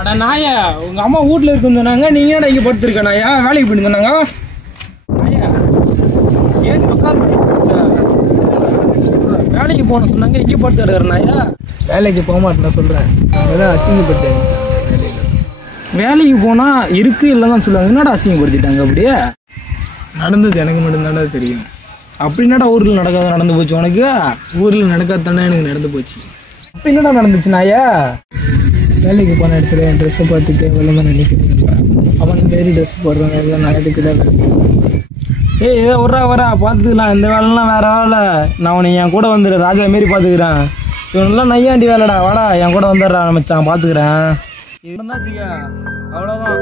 அட நாயா, உங்க அம்மா வீட்டுல இருக்குன்னு சொன்னாங்க. நீங்க என்ன இங்க படுத்துருக்க நாயா? வேலைக்கு போயிட்டு சொன்னாங்க. நாயா ஏன் வேலைக்கு போன சொன்னாங்க, இங்க படுத்து எடுக்கிற நாயா? வேலைக்கு போக மாட்டேன் சொல்றேன். அதான் அசிங்கப்பட்டேன். வேலைக்கு போனா இருக்கு இல்லைன்னு சொல்லுவாங்க. என்னடா அசிங்கப்படுத்திட்டாங்க? அப்படியே நடந்தது எனக்கு மட்டும்தான்டா தெரியும். அப்படி என்னடா ஊரில் நடக்காத நடந்து போச்சு உனக்கு? ஊரில் நடக்காதானே எனக்கு நடந்து போச்சு. அப்ப என்னடா நடந்துச்சு நாயா? வேலைக்கு போன இடத்துல என் ட்ரெஸ்ஸை பார்த்துட்டு வெள்ளமாக நினைக்கிறீங்களா? அவன் மாரி ட்ரெஸ் போடுறவங்க எல்லாம் நான் எதுக்கு தான் ஏய் வரா பார்த்துக்கலாம். இந்த வேலைலாம் வேற வேலை. நான் உன்னை என் கூட வந்துடு, ராஜா மாரி பார்த்துக்கிறேன். இவனெல்லாம் நையாண்டி வேலைடா. வாடா என் கூட வந்துடுறா மச்சான், பார்த்துக்கிறேன். இருந்தாச்சுக்க அவ்வளோதான்.